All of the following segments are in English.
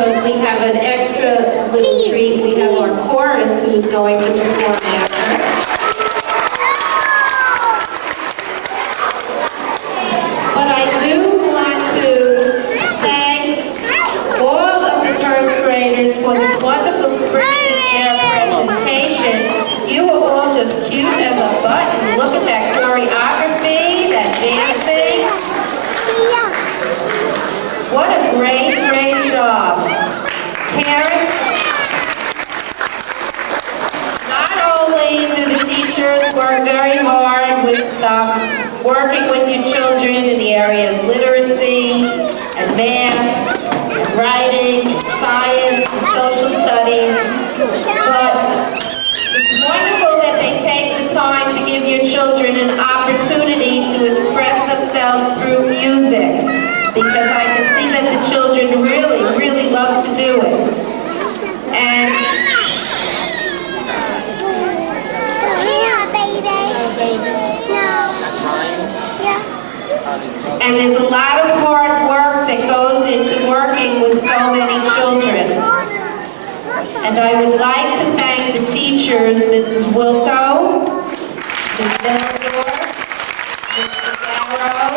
because we have an extra little treat. We have our chorus who's going to perform after. But I do want to thank all of the first graders for this wonderful spring air presentation. You were all just cute as a button. Look at that choreography, that dancing. What a great, great job. Parents, not only do the teachers work very hard with working with your children in the area of literacy and math, and writing, science, and social studies, but it's wonderful that they take the time to give your children an opportunity to express themselves through music, because I can see that the children really, really love to do it. And there's a lot of hard work that goes into working with so many children. And I would like to thank the teachers, Mrs. Wilco, Ms. Villador, Mr. Barrow,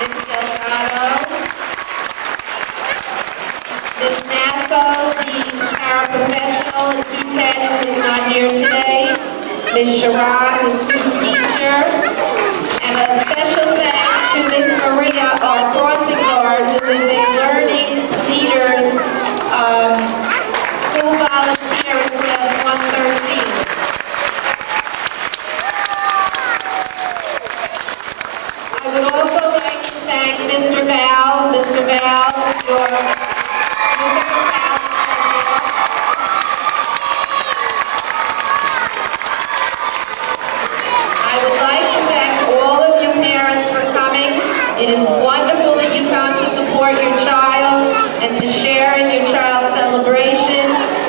Ms. Delgado, Ms. Nasso, the paraprofessional at 210 who is not here today, Ms. Sharon, the student teacher, and a special thanks to Ms. Maria, our crossing guard, who is a learning leaders school volunteer in class 113. I would also like to thank Mr. Val, your musical talent. I would like to thank all of you parents for coming. It is wonderful that you come to support your child and to share in your child's celebration.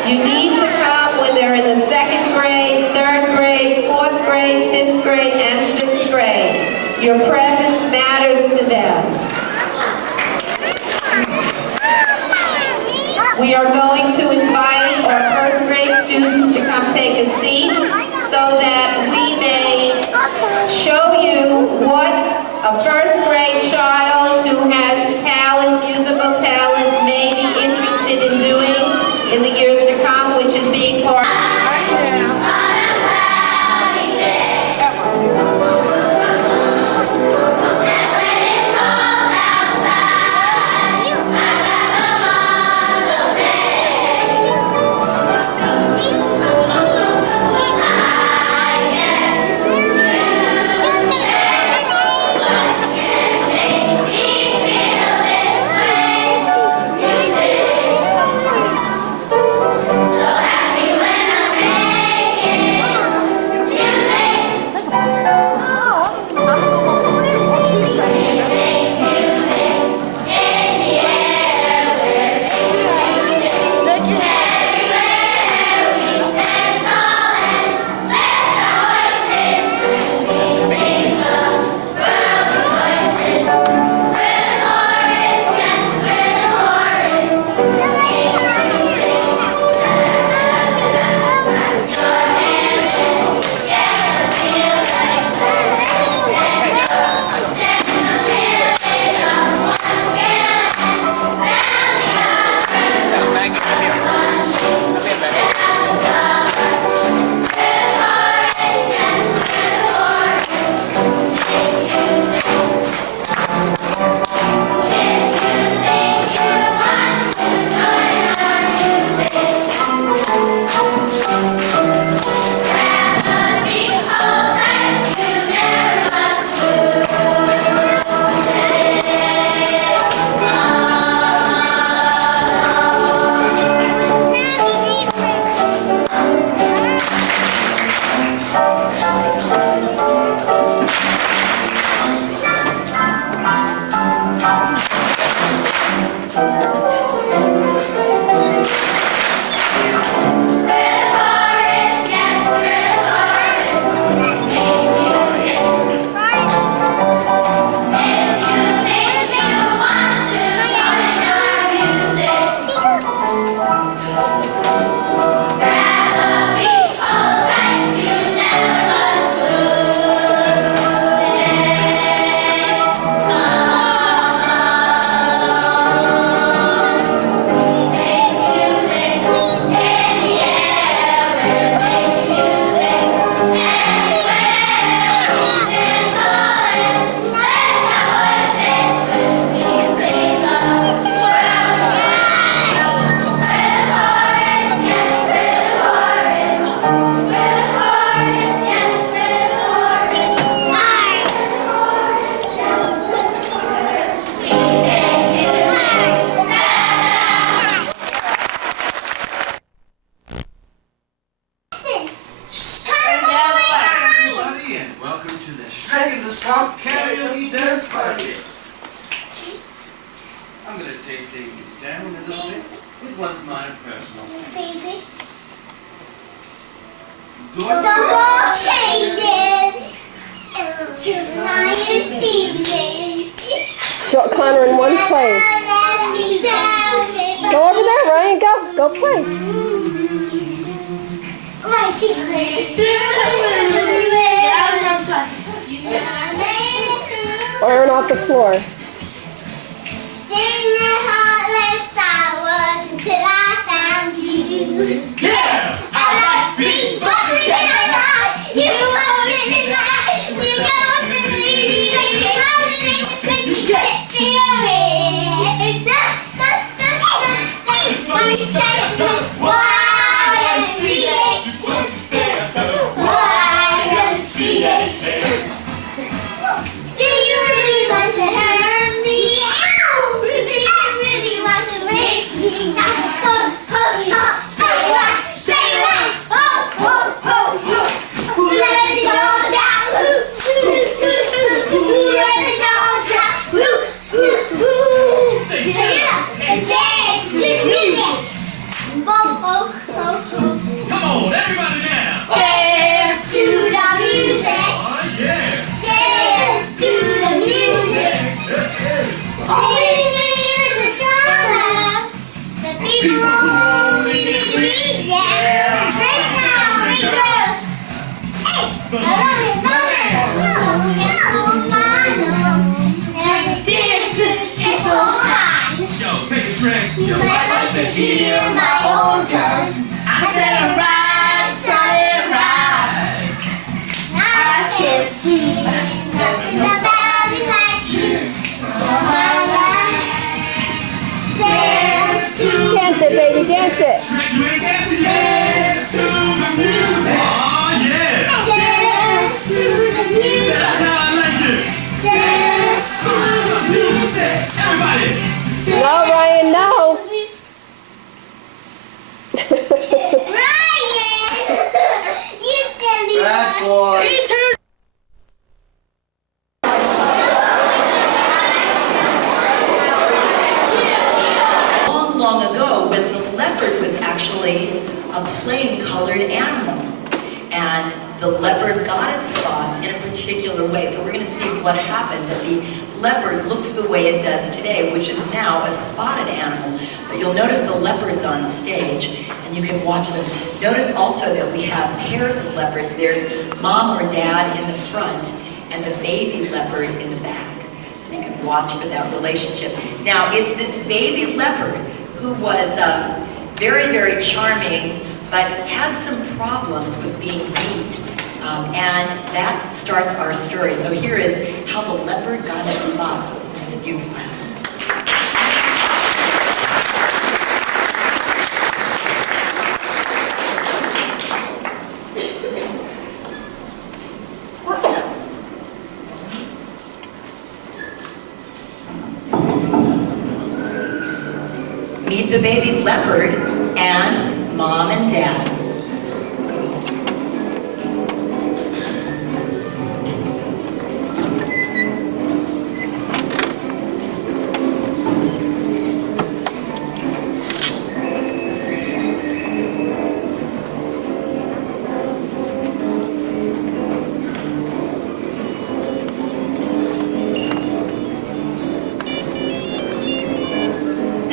You need to come when they're in the 2nd grade, 3rd grade, 4th grade, 5th grade, and 6th grade. Your presence matters to them. We are going to invite our 1st grade students to come take a seat so that we may show you what a 1st grade child who has talent, musical talent, may be interested in doing in the years to come, which is being part of. I'm going to take this down a little bit with one of my personal favorites. Double changing to Lion DJ. Shot Connor in one place. Go over there, Ryan. Go play. Right, Erin off the floor. Didn't know how less I was until I found you. Yeah, I like big bosses and I like you. You know what's in the do you really want to hurt me? Ow! Do you really want to make me laugh? Say what? Say what? Who let the dogs out? Who let the dogs out? Pick it up and dance to music. Come on, everybody now. Dance to the music. Oh, yeah. Dance to the music. Music is a drama that people only need to be. Yeah. Right now, big girl. Hey, I love this moment. And the dance is so high. Yo, take a track. You might like to hear my old gun. I said right, solid right. I can't see nothing about it like you. All my life. Dance to Dance it, baby. Dance it. Track, you ain't dancing yet. dance to the music. Oh, yeah. Dance to the music. That's how I like it. Dance to the music. Everybody. No, Ryan, no. Ryan! You silly boy. Long ago, when the leopard was actually a plain-colored animal, and the leopard got its spots in a particular way. So we're going to see what happened, that the leopard looks the way it does today, which is now a spotted animal. But you'll notice the leopards on stage, and you can watch them. Notice also that we have pairs of leopards. There's mom or dad in the front, and the baby leopard in the back. So you can watch for that relationship. Now, it's this baby leopard who was very, very charming, but had some problems with being beat. And that starts our story. So here is how the leopard got its spots with Mrs. Bute's class. Meet the baby leopard and mom and dad.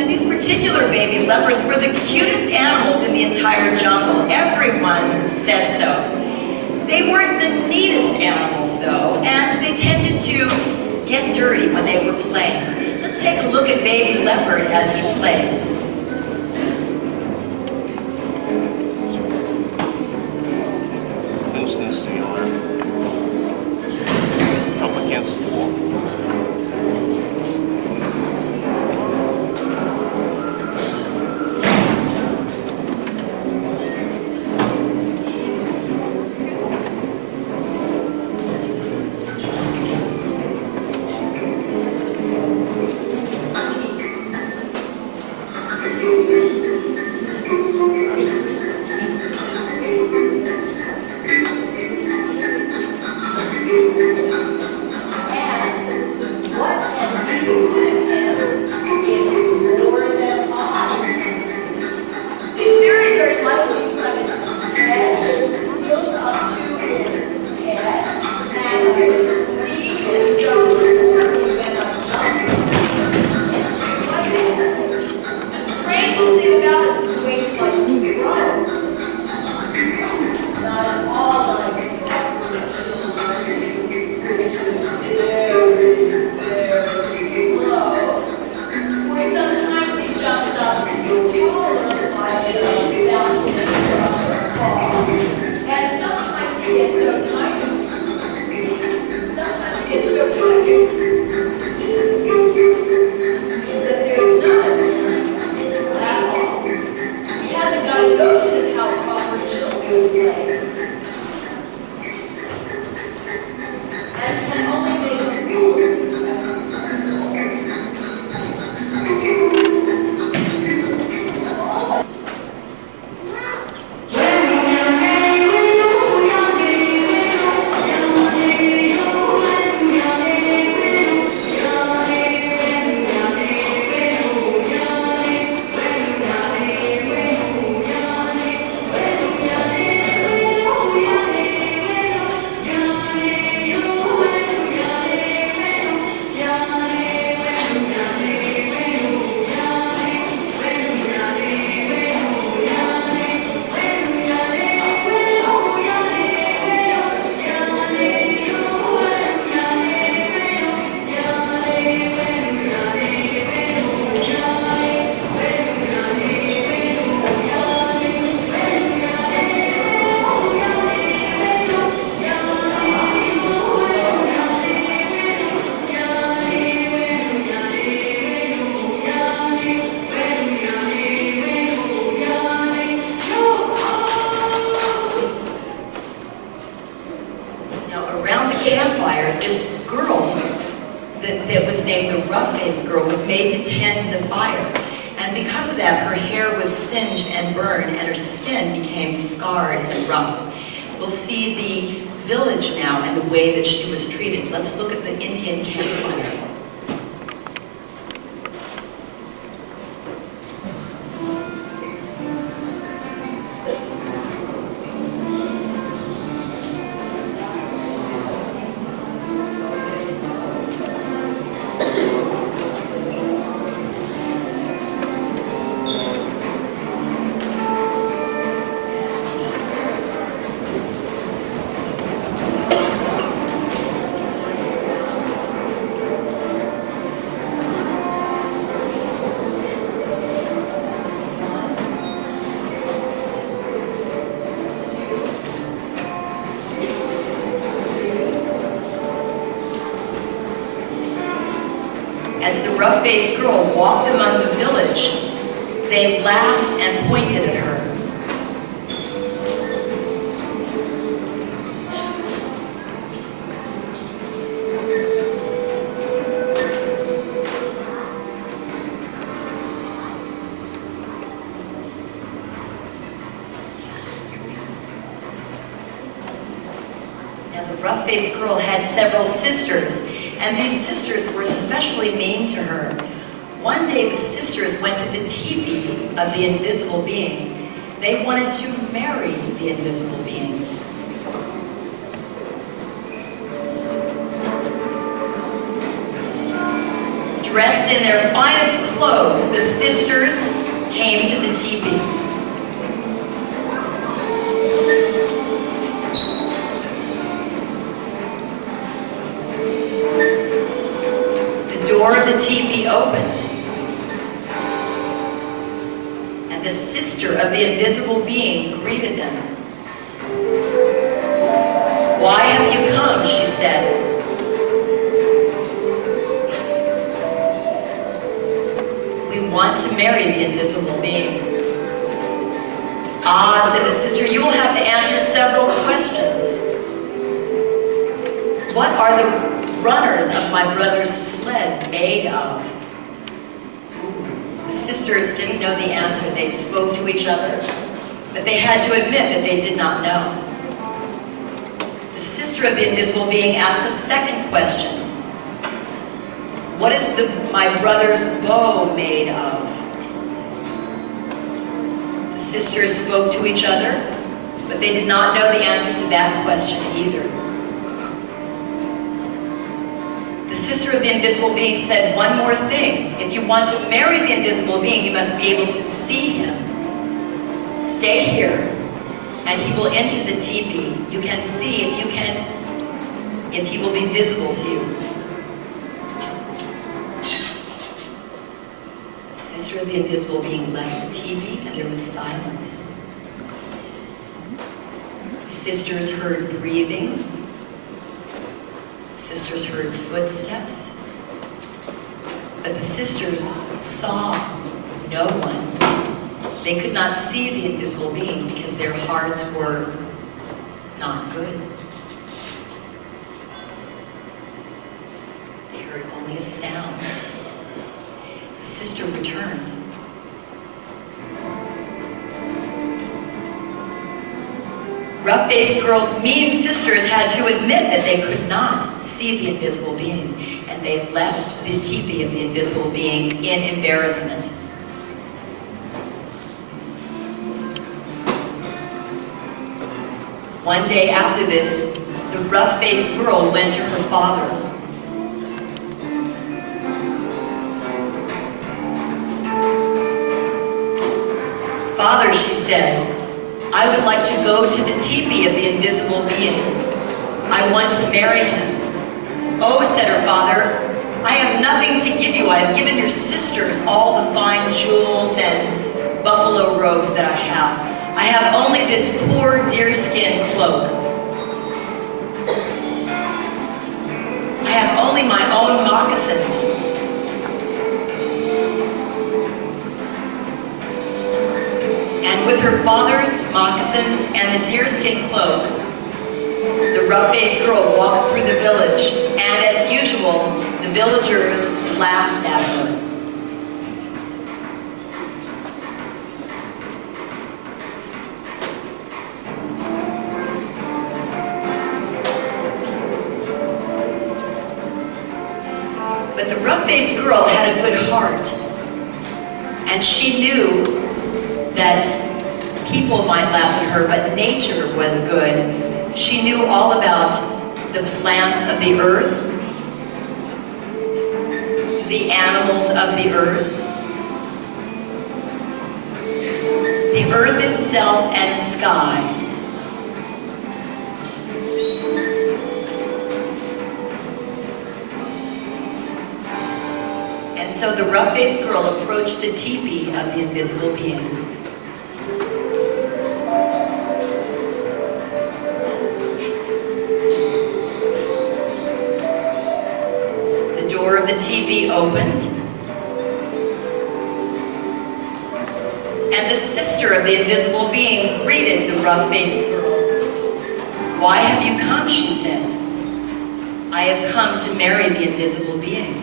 These particular baby leopards were the cutest animals in the entire jungle. Everyone said so. They weren't the neatest animals, though, and they tended to get dirty when they were playing. Let's take a look at baby leopard as he plays. Looseness to your arm. Up against the wall. made to tend to the fire. And because of that, her hair was singed and burned, and her skin became scarred and rough. We'll see the village now and the way that she was treated. Let's look at the Indian campfire. As the rough-faced girl walked among the village, they laughed and pointed at her. Now the rough-faced girl had several sisters, and these sisters were especially mean to her. One day the sisters went to the teepee of the invisible being. They wanted to marry the invisible being. Dressed in their finest clothes, the sisters came to the teepee. The door of the teepee opened, and the sister of the invisible being greeted them. "Why have you come?" she said. "We want to marry the invisible being." "Ah," said the sister, "you will have to answer several questions. What are the runners of my brother's sled made of?" The sisters didn't know the answer. They spoke to each other, but they had to admit that they did not know. The sister of the invisible being asked the second question. "What is my brother's bow made of?" The sisters spoke to each other, but they did not know the answer to that question either. The sister of the invisible being said one more thing. "If you want to marry the invisible being, you must be able to see him. Stay here, and he will enter the teepee. You can see if he will be visible to you." The sister of the invisible being left the teepee, and there was silence. The sisters heard breathing. Sisters heard footsteps, but the sisters saw no one. They could not see the invisible being because their hearts were not good. They heard only a sound. The sister returned. Rough-faced girls' mean sisters had to admit that they could not see the invisible being, and they left the teepee of the invisible being in embarrassment. One day after this, the rough-faced girl went to her father. "Father," she said, "I would like to go to the teepee of the invisible being. I want to marry him." "Oh," said her father, "I have nothing to give you. I have given your sisters all the fine jewels and buffalo robes that I have. I have only this poor deerskin cloak. I have only my own moccasins." And with her father's moccasins and the deerskin cloak, the rough-faced girl walked through the village, and as usual, the villagers laughed at her. rough-faced girl had a good heart, and she knew that people might laugh at her, but nature was good. She knew all about the plants of the earth, the animals of the earth itself and sky. And so the rough-faced girl approached the teepee of the invisible being. The door of the teepee opened, and the sister of the invisible being greeted the rough-faced girl. "Why have you come?" she said. "I have come to marry the invisible being."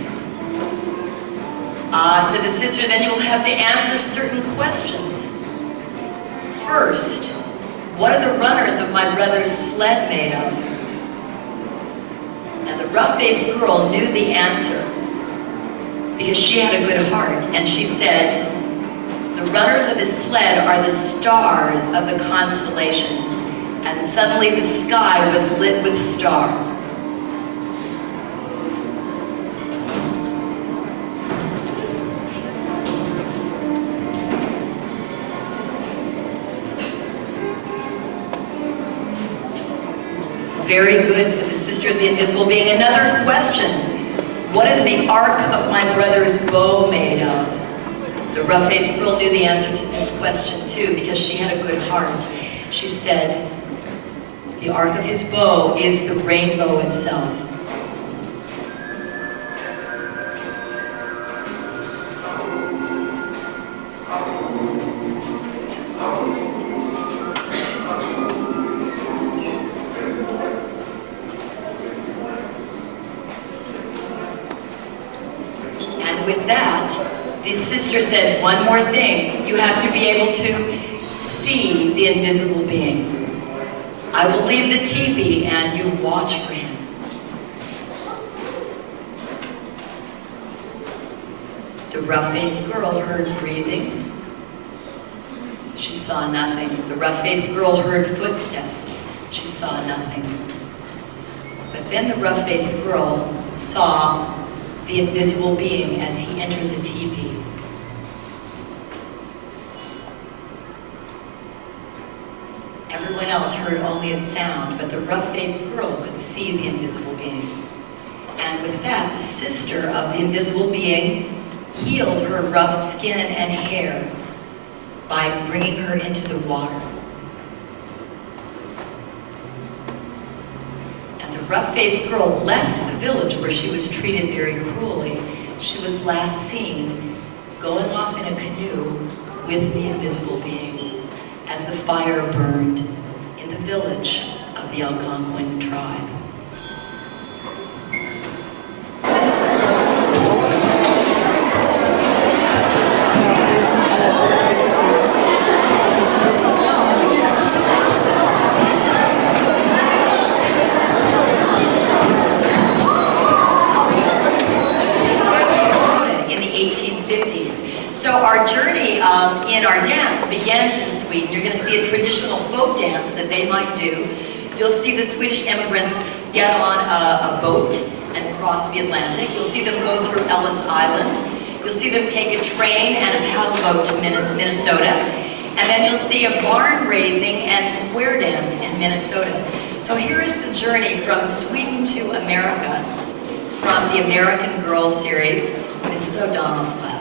"Ah," said the sister, "then you will have to answer certain questions. First, what are the runners of my brother's sled made of?" Now the rough-faced girl knew the answer because she had a good heart, and she said, "The runners of his sled are the stars of the constellation." And suddenly the sky was lit with stars. "Very good," said the sister of the invisible being. "Another question. What is the arc of my brother's bow made of?" The rough-faced girl knew the answer to this question too, because she had a good heart. She said, "The arc of his bow is the rainbow itself." And with that, the sister said, "One more thing. You have to be able to see the invisible being. I will leave the teepee and you watch for him." The rough-faced girl heard breathing. She saw nothing. The rough-faced girl heard footsteps. She saw nothing. But then the rough-faced girl saw the invisible being as he entered the teepee. Everyone else heard only a sound, but the rough-faced girl could see the invisible being. And with that, the sister of the invisible being healed her rough skin and hair by bringing her into the water. And the rough-faced girl left the village where she was treated very cruelly. She was last seen going off in a canoe with the invisible being as the fire burned in the village of the Algonquin tribe. In the 1850s. So our journey in our dance begins in Sweden. You're going to see a traditional folk dance that they might do. You'll see the Swedish immigrants get on a boat and cross the Atlantic. You'll see them go through Ellis Island. You'll see them take a train and a paddle boat to Minnesota. And then you'll see a barn raising and square dance in Minnesota. So here is the journey from Sweden to America from the American Girl series, Mrs. O'Donnell's class.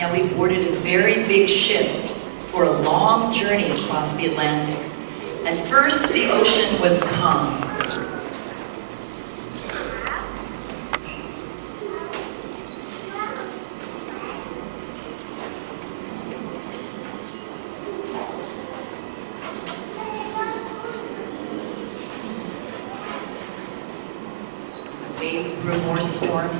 Now we boarded a very big ship for a long journey across the Atlantic. At first, the ocean was calm. The waves grew more stormy.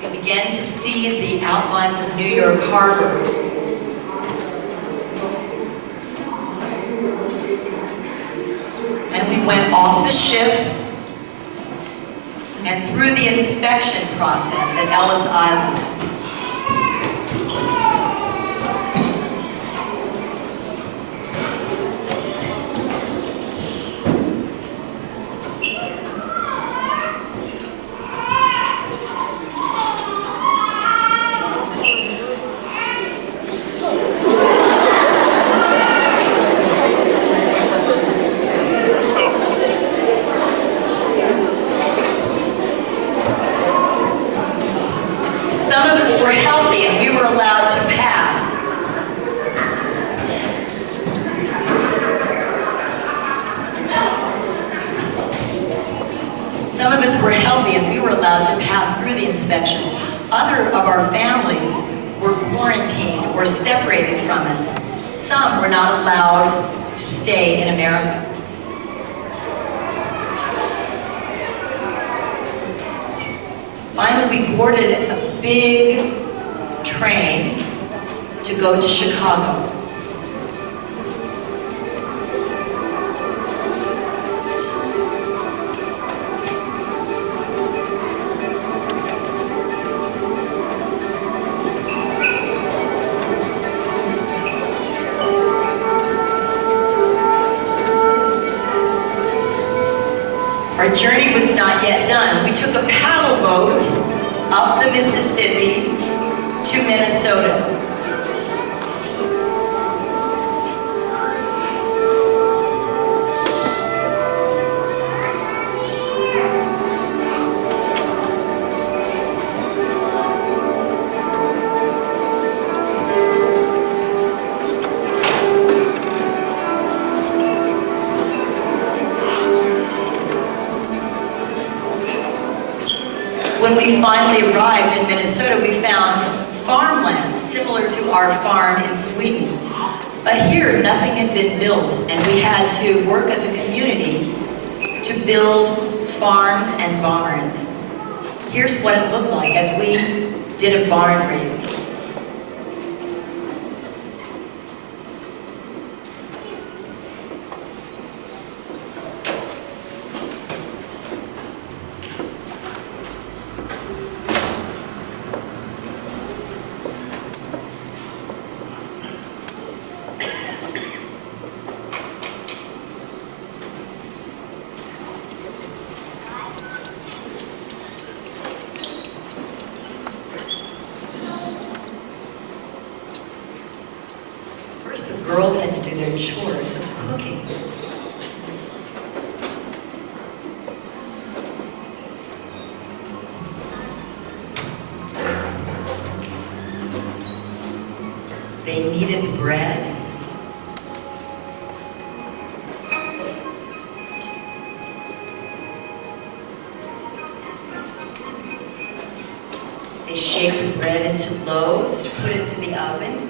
We began to see the outlines of New York Harbor. And we went off the ship and through the inspection process at Ellis Island. Some of us were healthy and we were allowed to pass. Some of us were healthy and we were allowed to pass through the inspection. Other of our families were quarantined or separated from us. Some were not allowed to stay in America. Finally, we boarded a big train to go to Chicago. Our journey was not yet done. We took a paddle boat up the Mississippi to Minnesota. When we finally arrived in Minnesota, we found farmland similar to our farm in Sweden. But here, nothing had been built, and we had to work as a community to build farms and barns. Here's what it looked like as we did a barn raising. First, the girls had to do their chores of cooking. They kneaded the bread. They shaped the bread into loaves to put into the oven.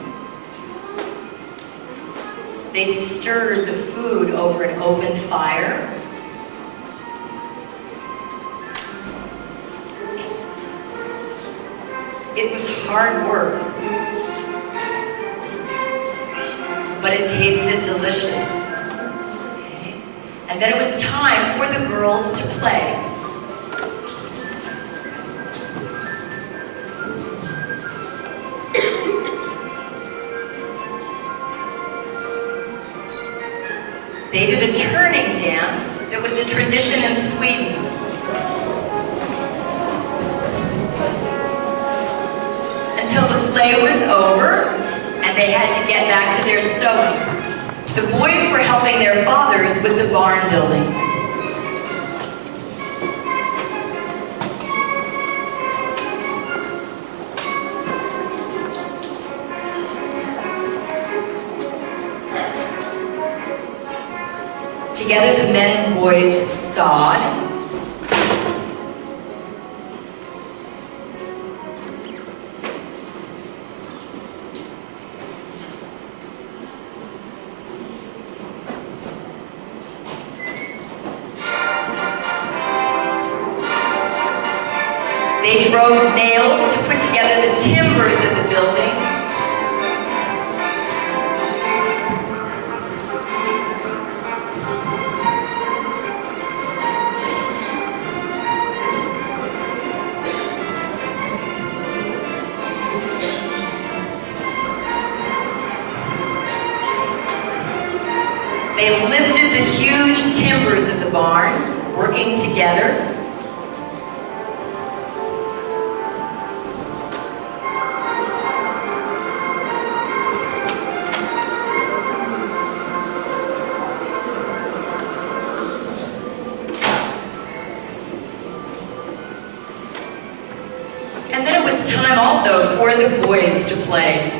They stirred the food over an open fire. It was hard work, but it tasted delicious. And then it was time for the girls to play. They did a turning dance that was a tradition in Sweden. Until the play was over and they had to get back to their sewing. The boys were helping their fathers with the barn building. Together the men and boys sawed. They drove nails to put together the timbers of the building. They lifted the huge timbers of the barn, working together. And then it was time also for the boys to play.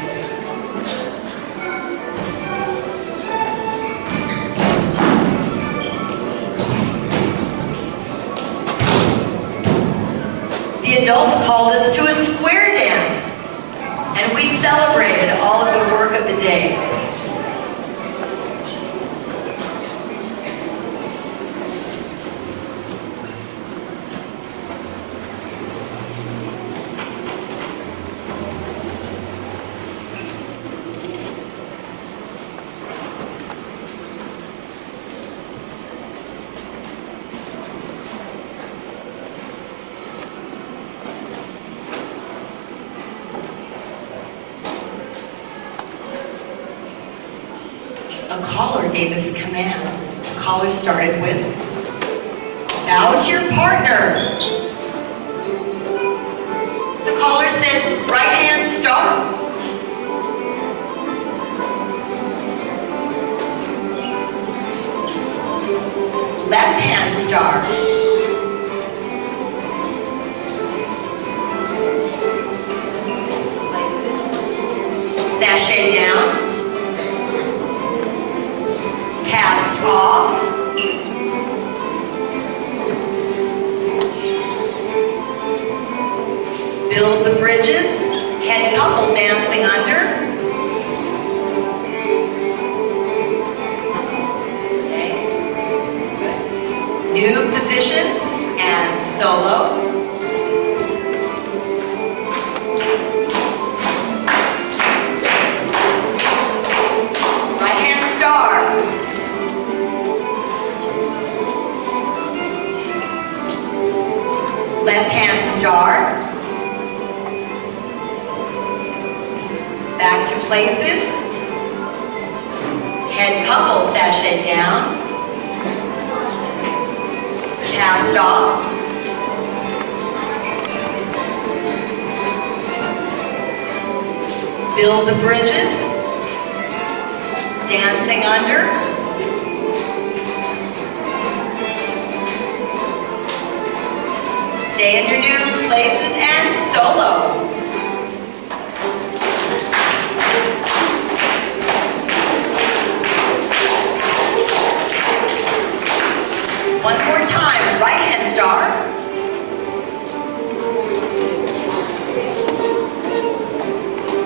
The adults called us to a square dance, and we celebrated all of the work of the day. A caller gave us commands. The caller started with, "Bow to your partner." The caller said, "Right hand star." Left hand star. Sashay down. Cast off. Build the bridges. Head couple dancing under. Okay. New positions and solo. Right hand star. Left hand star. Back to places. Head couple sashay down. Cast off. Build the bridges. Dancing under. Stay in your new places and solo. One more time, right hand star.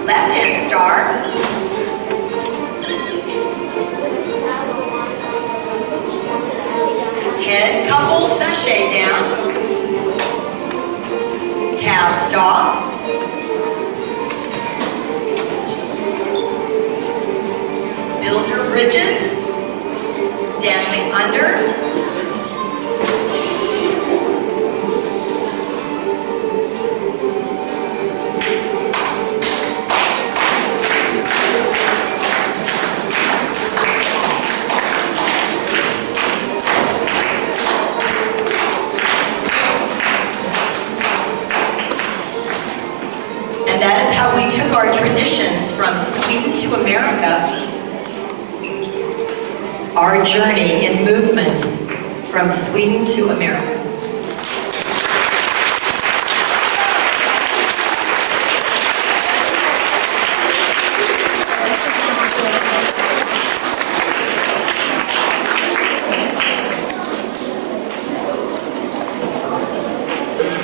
Left hand star. crochet down, cast off, build your bridges, dancing under, and that is how we took our traditions from Sweden to America. Our journey in movement from Sweden to America.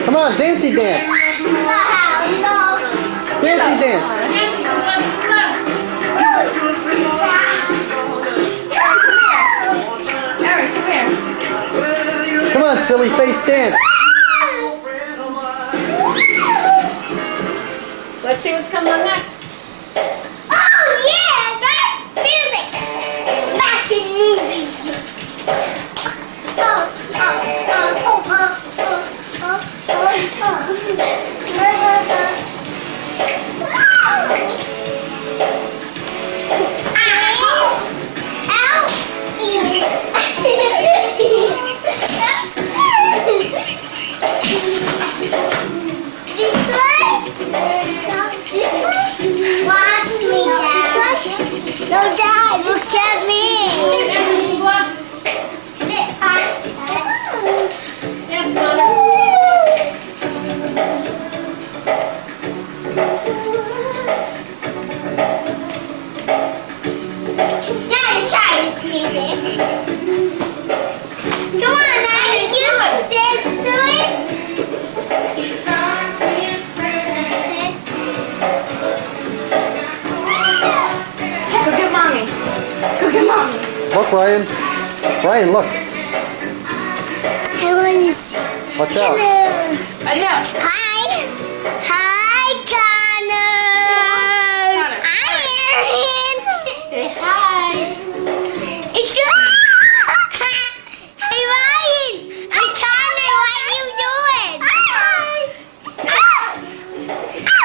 Come on, dancey dance. Dancey dance. Come on, silly face dance. Let's see what's coming on next. Oh yeah, that's music. Back to movies. Watch me, Dad. No, Dad, look at me. Yes, Connor. Daddy, try this music. Come on, Daddy, you dance to it. Go get mommy. Go get mommy. Look, Ryan. Ryan, look. I want to see. Watch out. Hi. Hi, Connor. Hi, Erin. Say hi. It's Hey, Ryan. I'm Connor. What are you doing? Hi.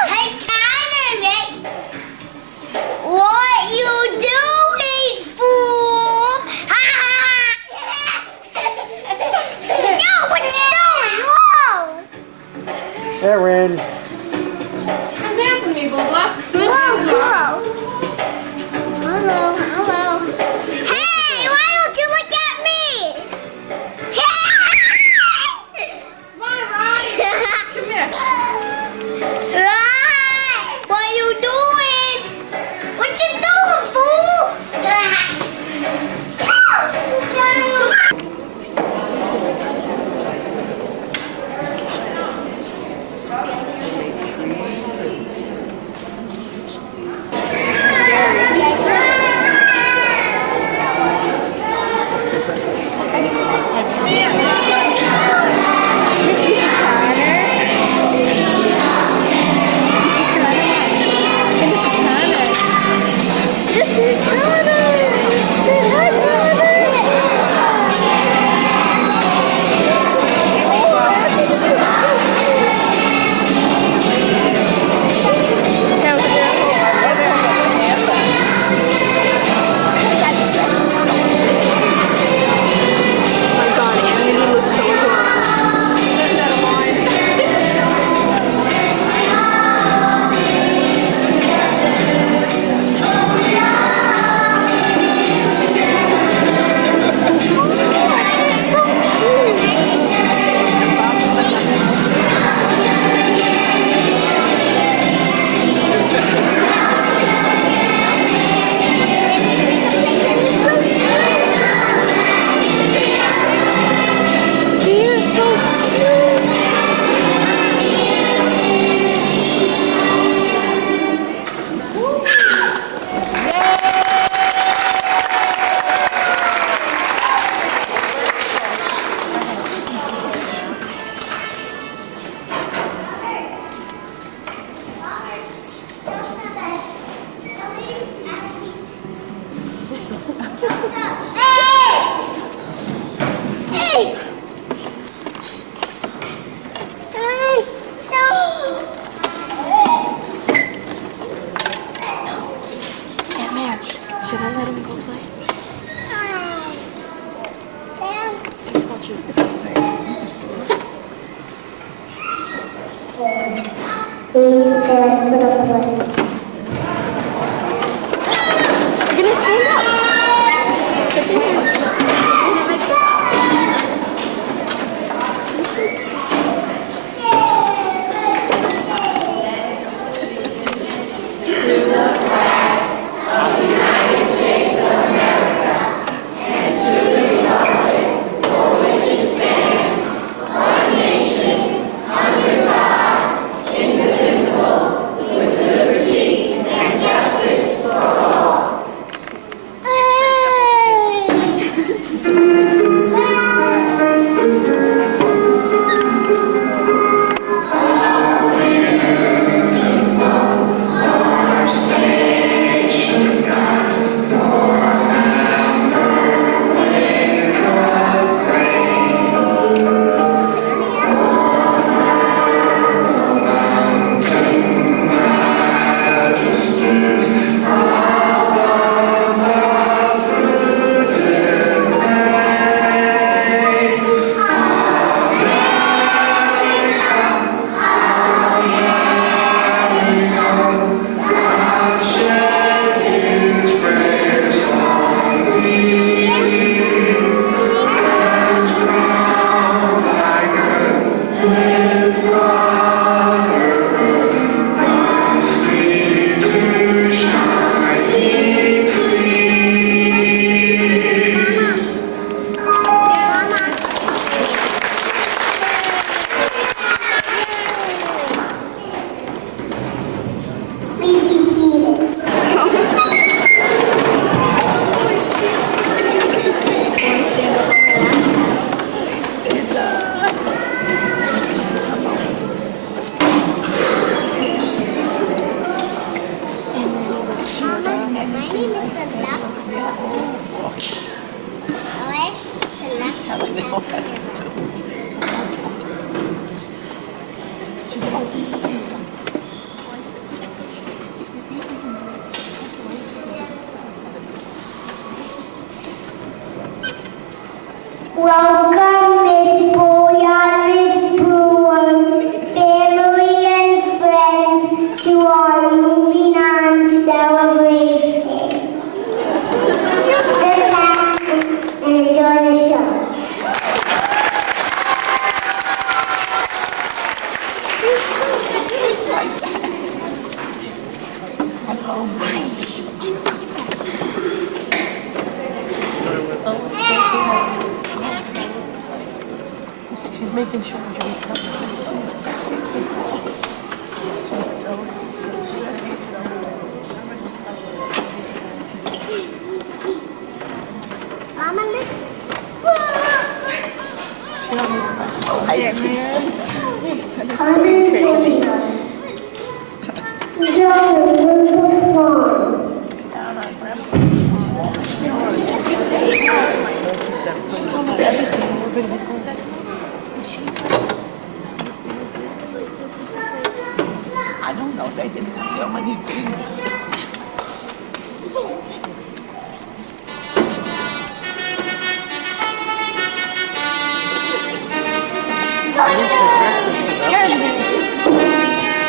Hey, Connor, mate. What you doing, fool? Yo, what you doing? Whoa. Erin. Should I let him go play? Just thought she was gonna play. You're gonna stand up. Put your hands. Welcome, Miss Boya, Miss Brewer, family and friends to our moving on celebration. Sit back and enjoy the show. She's making sure he's coming. She's so Mama, look. Come and join us. Enjoy the beautiful farm. I don't know, they didn't have so many things. Good.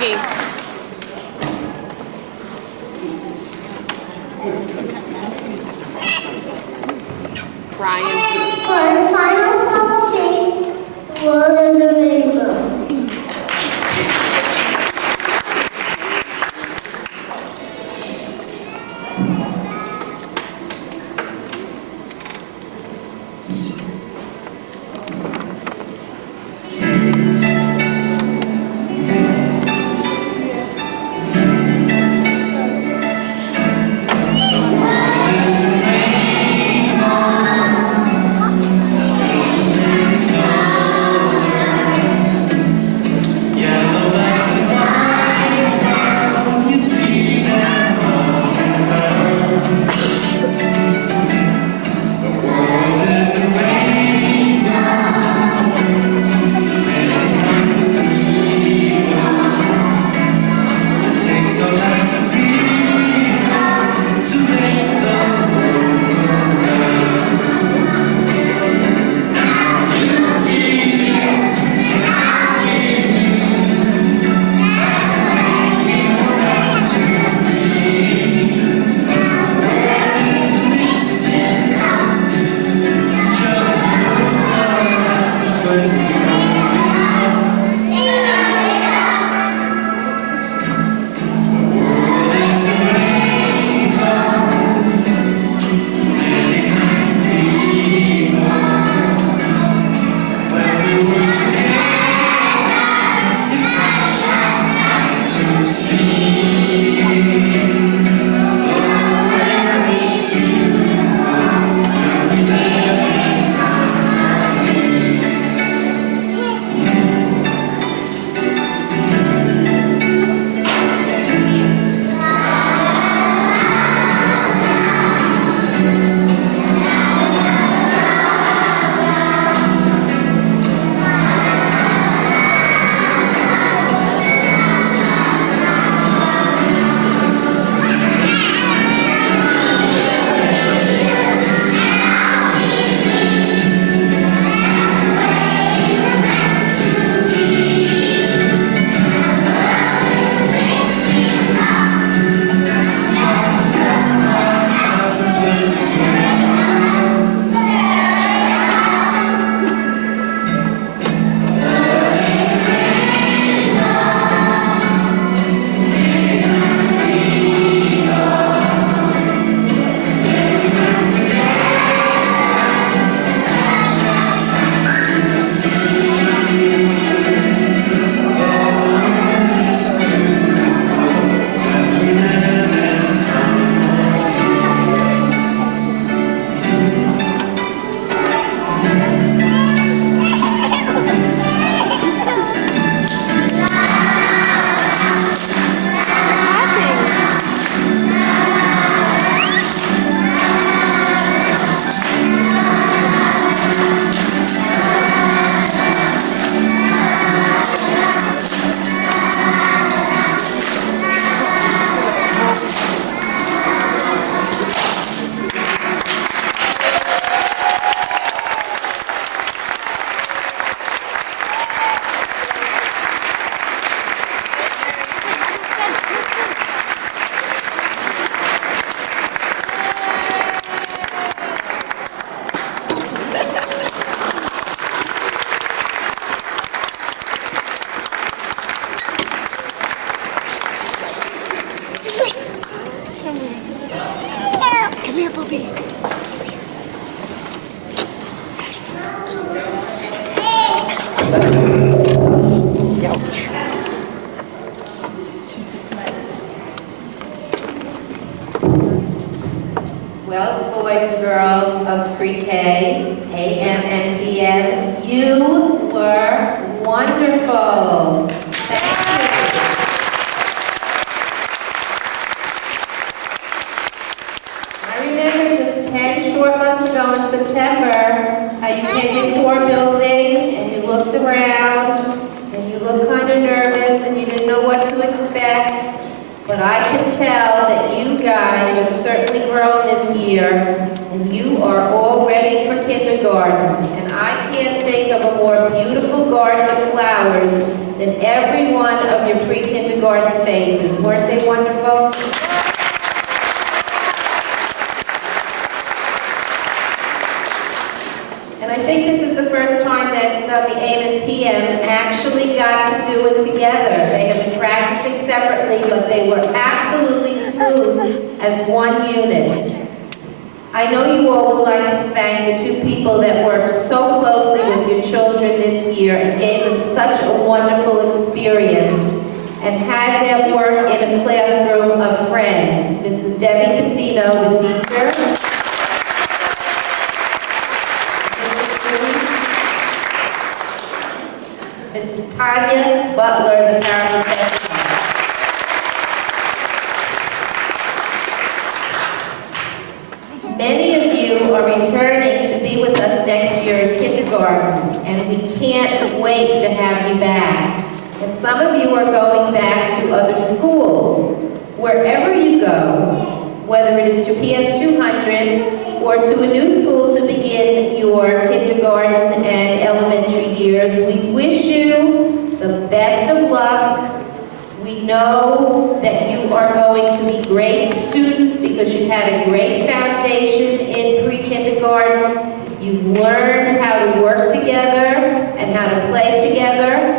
Maggie. Ryan. For final song thing, World of the Rainbow. Well, boys and girls of pre-K, AM and PM, you were wonderful. Thank you. I remember just 10 short months ago in September, how you came into our building and you looked around and you looked kind of nervous and you didn't know what to expect. But I can tell that you guys have certainly grown this year, and you are all ready for kindergarten. And I think of a more beautiful garden of flowers than every one of your pre-kindergarten kindergarten faces. Weren't they wonderful? And I think this is the first time that the AM and PM actually got to do it together. They have been practicing separately, but they were absolutely smooth as one unit. I know you all would like to thank the two people that worked so closely with your children this year and gave them such a wonderful experience and had them work in a classroom of friends. This is Debbie Patino, the teacher. Mrs. Tanya Butler, the paraprofessional. Many of you are returning to be with us next year in kindergarten, and we can't wait to have you back. And some of you are going back to other schools. Wherever you go, whether it is to PS 200 or to a new school to begin your kindergarten and elementary years, we wish you the best of luck. We know that you are going to be great students because you've had a great foundation in pre-kindergarten. You've learned how to work together and how to play together.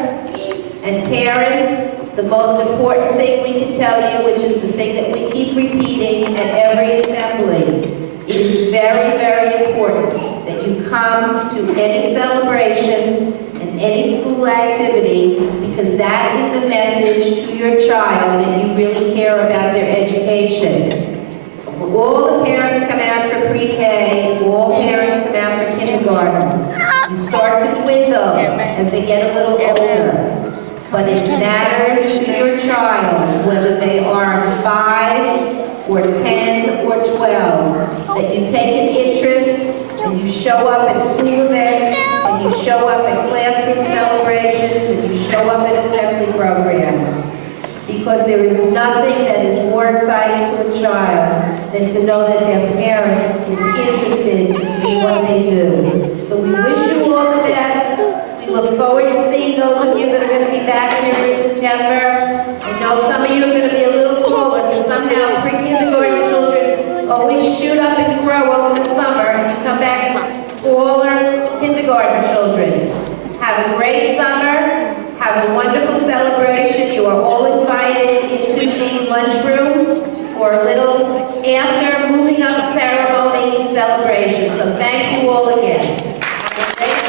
And parents, the most important thing we can tell you, which is the thing that we keep repeating at every assembly, it is very, very important that you come to any celebration and any school activity, because that is the message to your child that you really care about their education. All the parents come out for pre-K, all parents come out for kindergarten. You start to dwindle as they get a little older. But it matters to your child, whether they are 5 or 10 or 12, that you take an interest and you show up at school events, and you show up at classroom celebrations, and you show up at assembly programs. Because there is nothing that is more exciting to a child than to know that their parent is interested in what they do. So we wish you all the best. We look forward to seeing those of you that are going to be back here in September. I know some of you are going to be a little taller, but somehow pre-kindergarten children always shoot up and grow over the summer, and you come back taller kindergarten children. Have a great summer. Have a wonderful celebration. You are all invited into the lunchroom for a little after moving up ceremony celebration. So thank you all again. Have a great day.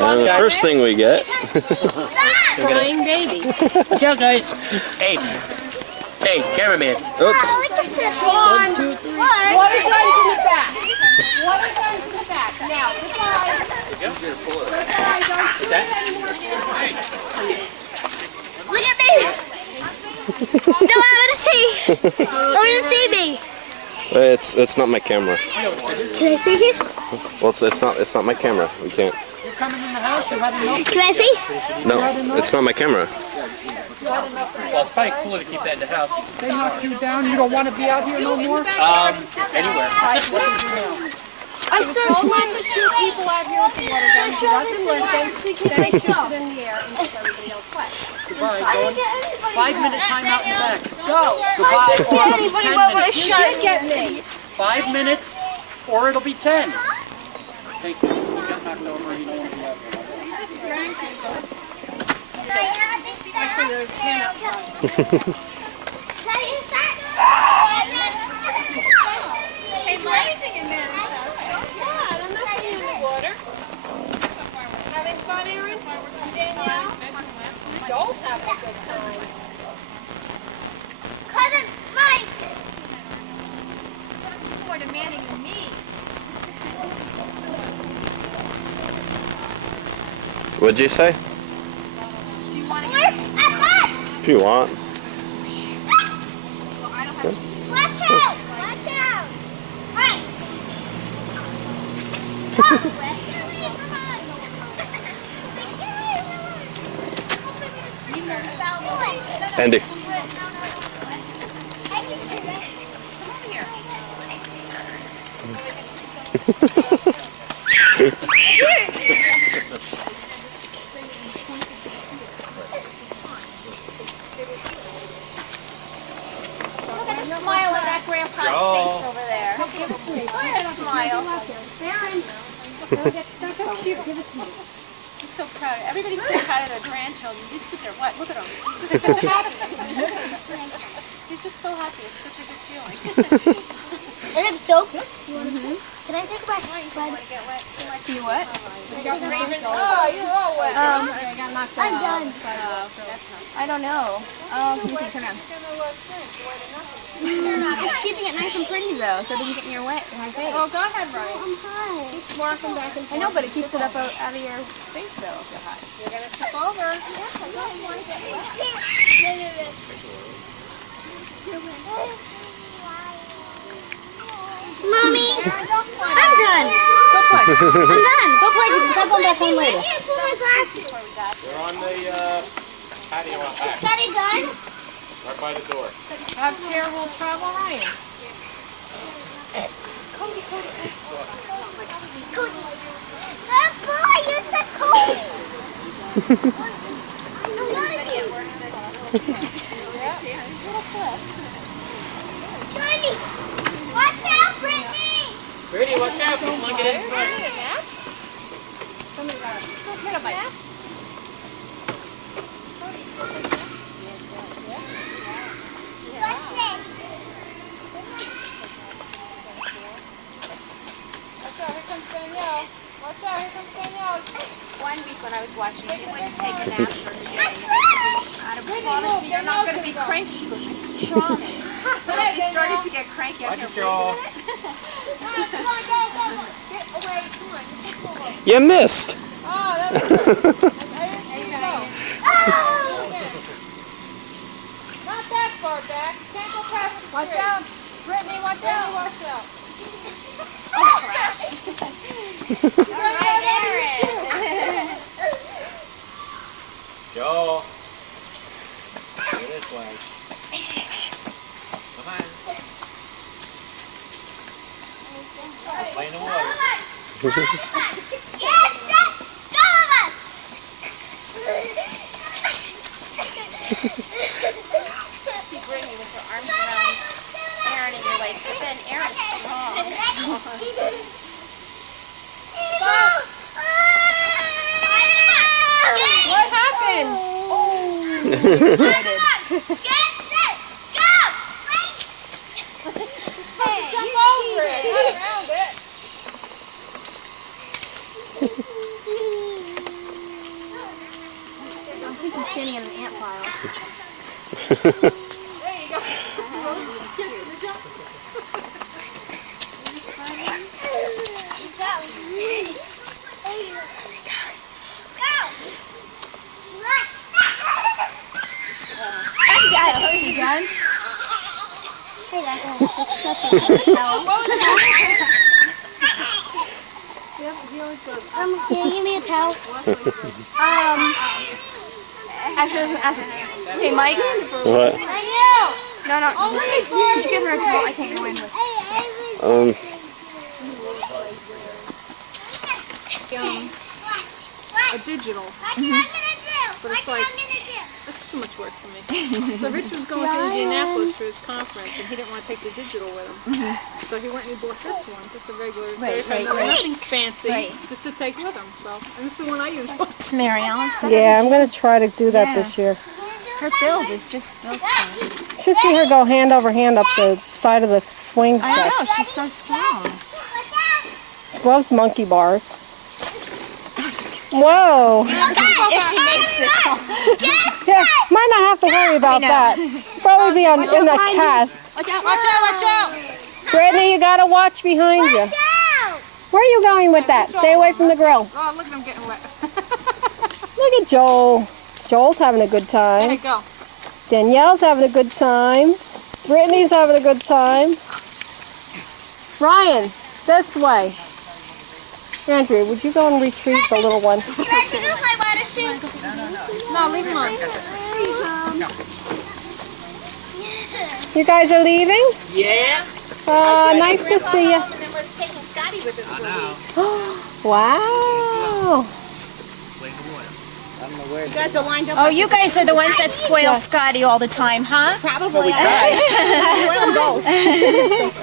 And the first thing we get. Crying baby. Watch out, guys. Hey. Hey, cameraman. Oops. One. Water guns in the back. Water guns in the back. Now, Look at me! No, I want to see! I want to see me! It's not my camera. Can I see you? Well, it's not my camera. We can't. You're coming in the house, you're having milk. Can I see? No, it's not my camera. Well, it's probably cooler to keep that in the house. They knocked you down, you don't want to be out here no more? Anywhere. I searched let the shoot people out here with the water guns. She doesn't listen. Then I shoot it in the air and makes everybody else wet. Goodbye, going. 5-minute timeout in the back. Go. Goodbye, or it'll be 10 minutes. You did get me. 5 minutes, or it'll be 10. Thank you. You got knocked over, you don't want to be out here. Actually, there's a can out front. Hey, Mike. Yeah, I don't know if you're in the water. Having fun, Erin? Danielle? Joel's having a good time. Cousin Mike! More demanding than me. What'd you say? If you want. Watch out! Watch out! Andy. Look at the smile on that grandpa's face over there. Look at that smile. He's so cute. He's so proud. Everybody's so proud of their grandchildren. You sit there, what? Look at him. He's just so happy. He's just so happy. It's such a good feeling. And I'm soaked. Can I take my bud? Do you what? Oh, you're all wet. I'm done. I don't know. Let me see, turn around. It's keeping it nice and pretty though, so it doesn't get in your wet in your face. Oh, go ahead, Ryan. I'm hot. Keep walking back and forth. I know, but it keeps it up out of your face though if you're hot. You're gonna tip over. Mommy, I'm done. Go play. I'm done. Go play. You can come back home later. Here's my glasses. They're on the patio out back, Got it done? right by the door. Have terrible travel, Ryan. Cody. Good boy, you said Cody. Cody, watch out, Brittany. Brittany, watch out, don't want to get in front. Need a nap? Somebody got a bite. What's this? Watch out, here comes Danielle. Watch out, here comes Danielle. One week when I was watching, he wouldn't take a nap for a day. Adam promised me you're not going to be cranky. He goes, I promise. So he started to get cranky. I Watch kept it, y'all. Come on, go. Get away, come on. Get forward. You missed. Oh, that's good. I didn't see you go. Not that far back. Can't go past the Watch out. Brittany, watch out. Watch out. Oh, crash. All right, Erin. Joel. Go this way. Come on. Play in the water. Yes, go of us. See Brittany with her arms around Erin and you're like, but then Erin's strong. Stop. What happened? Jump over it, not around it. I think he's standing in an ant pile. There you go. Can you give me a towel? Actually, I was asking. Hey, Mike. What? No. Could you give her a towel? I can't go in with. A digital. But it's like, that's too much work for me. So Rich was going to Indianapolis for his conference, and he didn't want to take the digital with him. So he went and he bought this one, just a regular, nothing fancy, just to take with him. So, and this is the one I use. It's Mary Ellen. Yeah, I'm going to try to do that this year. Her build is just built fine. Should see her go hand over hand up the side of the swing I set. know, she's so strong. She loves monkey bars. Whoa. If she makes it. Yeah, might not have to worry about that. Probably be in a cast. Watch out. Brittany, you got to watch behind you. Where are you going with that? Stay away from the grill. Oh, look at him getting wet. Look at Joel. Joel's having a good time. There you go. Danielle's having a good time. Brittany's having a good time. Ryan, this way. Andrea, would you go and retrieve the little one? Should I take off my water shoes? No, leave him on. You guys are leaving? Yeah. Nice to see you. And then we're taking Scotty with us. Wow. You guys are lined up. Oh, you guys are the ones that spoil Scotty all the time, huh? Probably.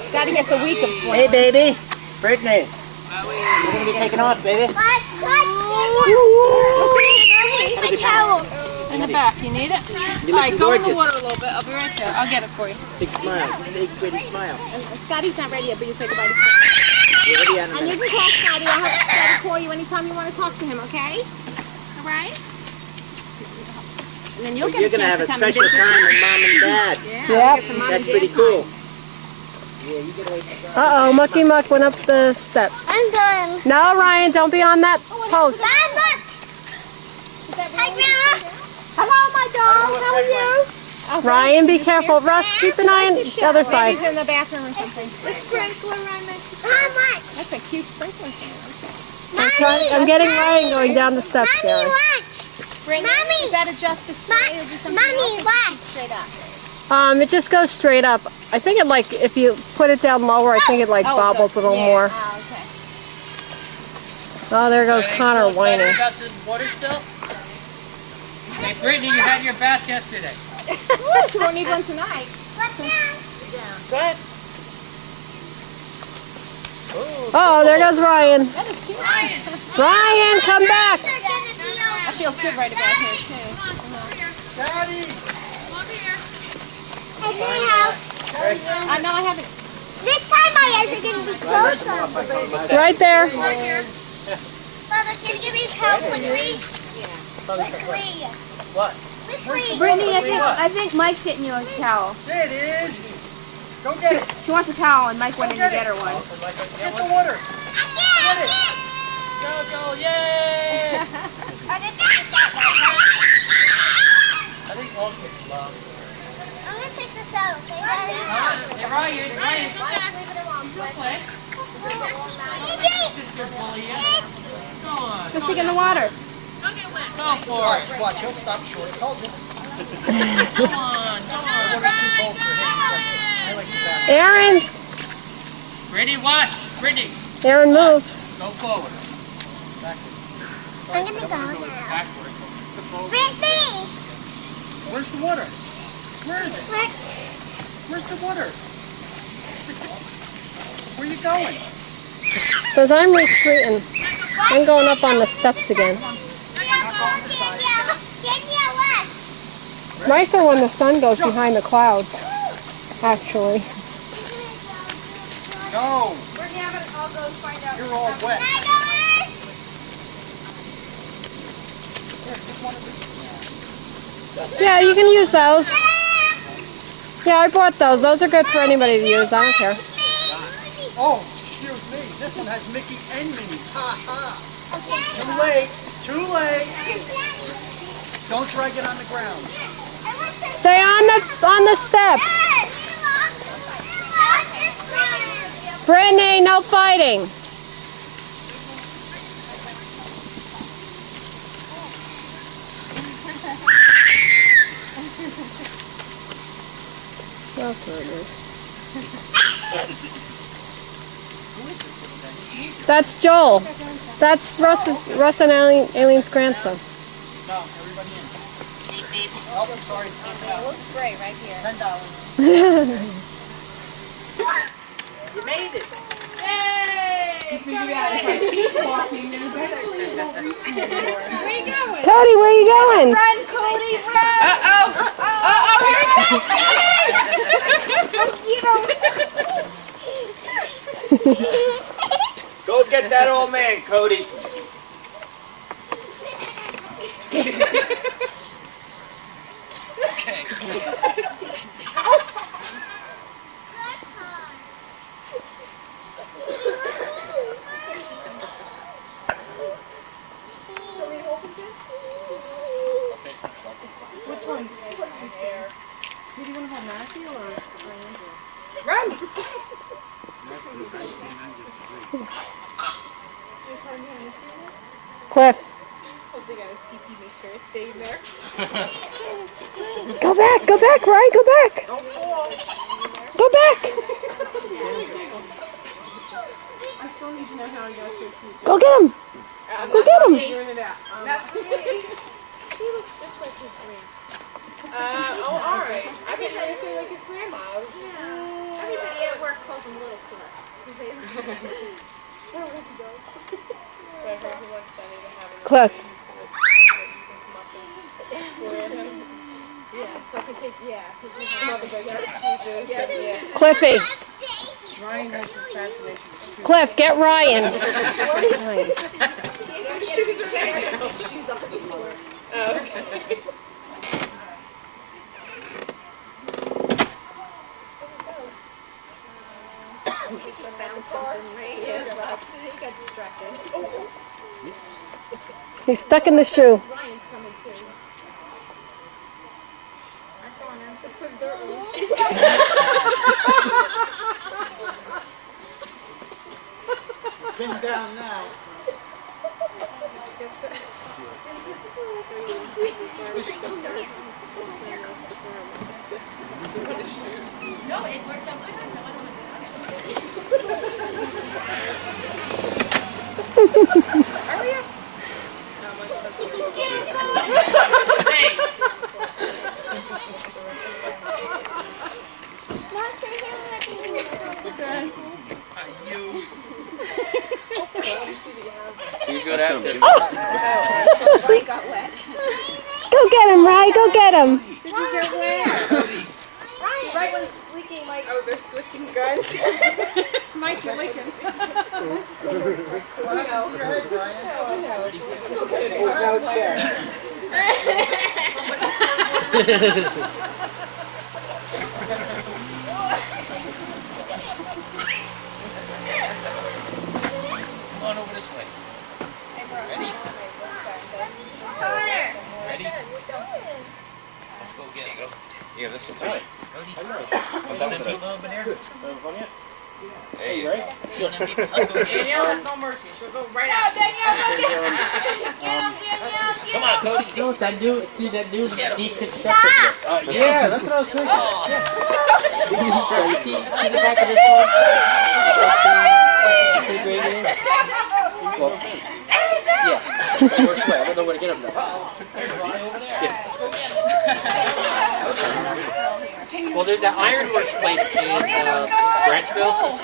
Scotty gets a week of spoil. Hey, baby. Brittany. You're going to be taking off, baby. My towel. In the back. You need it? All right, go in the water a little bit. I'll be right there. I'll get it for you. Big smile. Big pretty smile. Scotty's not ready yet, but you say goodbye to Scotty. You're ready on a And you minute. can call Scotty. I'll have Scotty call you anytime you want to talk to him, okay? All right? And then you'll get You're going to have a special time with Mom and Dad. Yep. Get some mom That's and dad pretty time. cool. Uh-oh, Mucky Muck went up the steps. I'm done. No, Ryan, don't be on that post. Dad, look. Hi, Grandma. Hello, my dog. How are you? Ryan, be careful. Russ, keep an eye on the other side. Maybe he's in the bathroom or something. The sprinkler on it. How much? That's a cute sprinkler fan. I'm getting Ryan going down the steps, Mommy, Gary. watch. Mommy! Does that adjust the spray or do something Mommy, else? watch. Straight up. It just goes straight up. I think it like, if you put it down lower, I think it like bobbles a little more. Oh, okay. Oh, there goes Connor whining. About the water still? Hey, Brittany, you had your bath yesterday. You won't need one tonight. Go ahead. Oh, there goes Ryan. Ryan, come back. That feels good right about here, too. No, I haven't. This time my eyes are going to be closer. Right there. Mother, can you give me a towel quickly? Quickly. What? Quickly. Brittany, I think Mike's getting you a towel. There it is. Go get it. She wants a towel, and Mike went in to get her one. Get the water. Go, Joel, yay! I think all kids love. I'm going to take this out, okay, Daddy? Hey, Ryan, Ryan, Leave it alone. play. Itchy! Your bully, yeah? Go on. Go stick in the water. Go for it. Watch, he'll stop short. Told you. Come on, come on. Water's too cold for him. I like the bath. Erin. Brittany, watch. Brittany, Erin, move. go forward. I'm going to go now. Backward. Brittany! Where's the water? Where is it? Where? Where's the water? Where are you going? Because I'm retreating. I'm going up on the steps again. It's nicer when the sun goes behind the clouds, actually. Go. We're going to all go find out. You're all wet. Yeah, you can use those. Yeah, I bought those. Those are good for anybody to use. I don't care. Oh, excuse me. This one has Mickey and Minnie. Ha ha. Too late. Too late. Don't drag it on the ground. Stay on the steps. Brittany, no fighting. That's what it is. That's Joel. That's Russ and Aileen's grandson. No, everybody in. Oh, I'm sorry. We'll spray right here. $10. You made it. Cody, where are you going? Run, Cody, run! Uh-oh! Go get that old man, Cody. Cliff. Hope they got his PP, make sure it's staying there. Go back, Ryan, go back. Don't fall. Go back. I still need to know how he got here too. Go get him. Go get him. Figuring it out. He looks just like his grandma. Oh, alright. I've been trying to say like his grandma. Everybody at work calls him Little Cliff. Where would he go? So I heard he wants Jenny to have him. Cliff. Yeah, so I can take, because he's come up and go, Jesus. Yeah. Cliffy. Ryan has this fascination with Cliff, get Ryan. shoes are there. Shoes on the floor. Oh, okay. Found something right here. He got distracted. He's stuck in the shoe. Ryan's coming too. Pin down now. No, it worked out good. Hurry up. You good after? Mine got wet. Go get him, Ryan, go get him. Did you get where? Right when leaking, Mike. Oh, they're switching guns. Mike, you're leaking. Now it's there. Come on over this way. Ready? Ready? Let's go get it. Yeah, this one's right. I'm done with it. Over there. Hey, See on them people. Let's go get it. Danielle has no mercy. She'll go right out. Come on, Cody. You know what that dude? See that dude deconstructed. Yeah, that's what I was thinking. You see the back of this one? See how great it is? Well, yeah. Worst way. I don't know where to get him though. Well, there's that ironworks place in Branchville.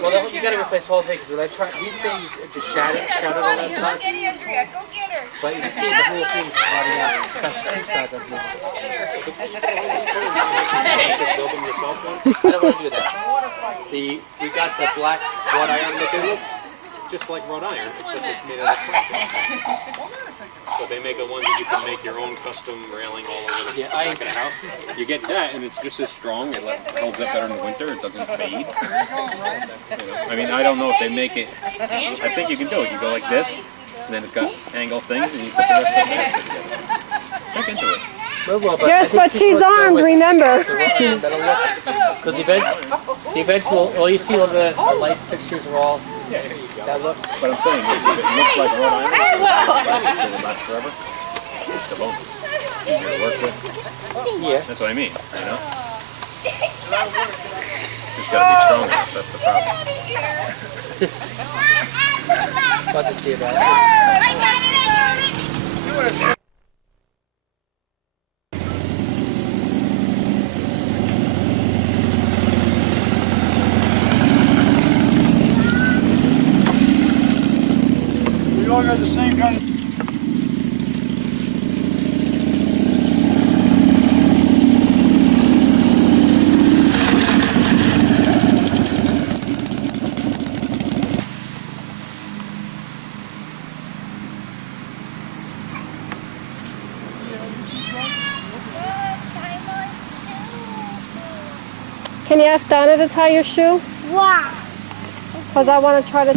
Well, you gotta replace the whole thing because these things are just shattered on that side. Go get Andrea. Go get her. But you can see the whole thing is rotting out, especially inside that building. I don't want to do that. We got the black wrought iron that they look just like wrought iron, except it's made out of plastic. So they make a one that you can make your own custom railing all over the back of the house. You get that, and it's just as strong. It holds up better in the winter. It doesn't fade. I mean, I don't know if they make it. I think you can do it. You go like this, and then it's got angle things, and you put the rest of the picture together. Check into it. Yes, but she's armed, remember. Because the eventual, all you see all the light fixtures are all that look. But I'm saying, if it looks like wrought iron, it will last forever. It's the bonus. Easier to work with. Yeah. That's what I mean, you know? Just gotta be strong enough, that's the problem. About to see about it. We all got the same kind of... Can you ask Donna to tie your shoe? Why? Because I want to try to...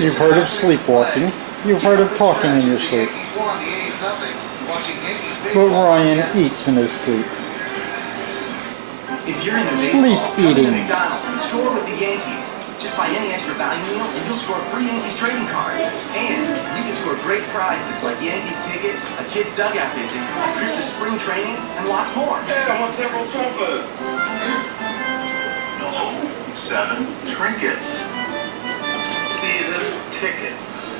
You've heard of sleepwalking. You've heard of talking in your sleep. But Ryan eats in his sleep. If you're into Sleep baseball, come to eating. McDonald's and score with the Yankees. Just buy any extra value meal and you'll score a free Yankees trading card. And you can score great prizes like Yankees tickets, a kid's dugout visit, a trip to spring training, and lots more. Yeah, I want several trumpets. No, 7 trinkets. Season tickets.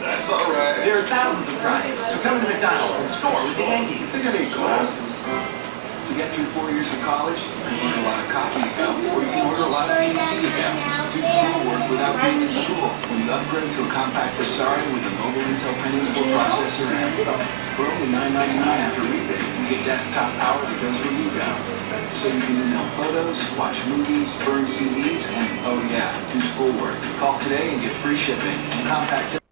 That's all right. There are thousands of prizes, so come to McDonald's and score with the Yankees. They got any glasses? To get through 4 years of college, you can order a lot of coffee to go, or you can order a lot of PC to go. Do schoolwork without being in school. When you upgrade to a compact Versari with a mobile Intel Pentium 4 processor and for only $9.99 after rebate, you get desktop power that goes where you go. So you can email photos, watch movies, burn CDs, and oh yeah, do schoolwork. Call today and get free shipping and compact.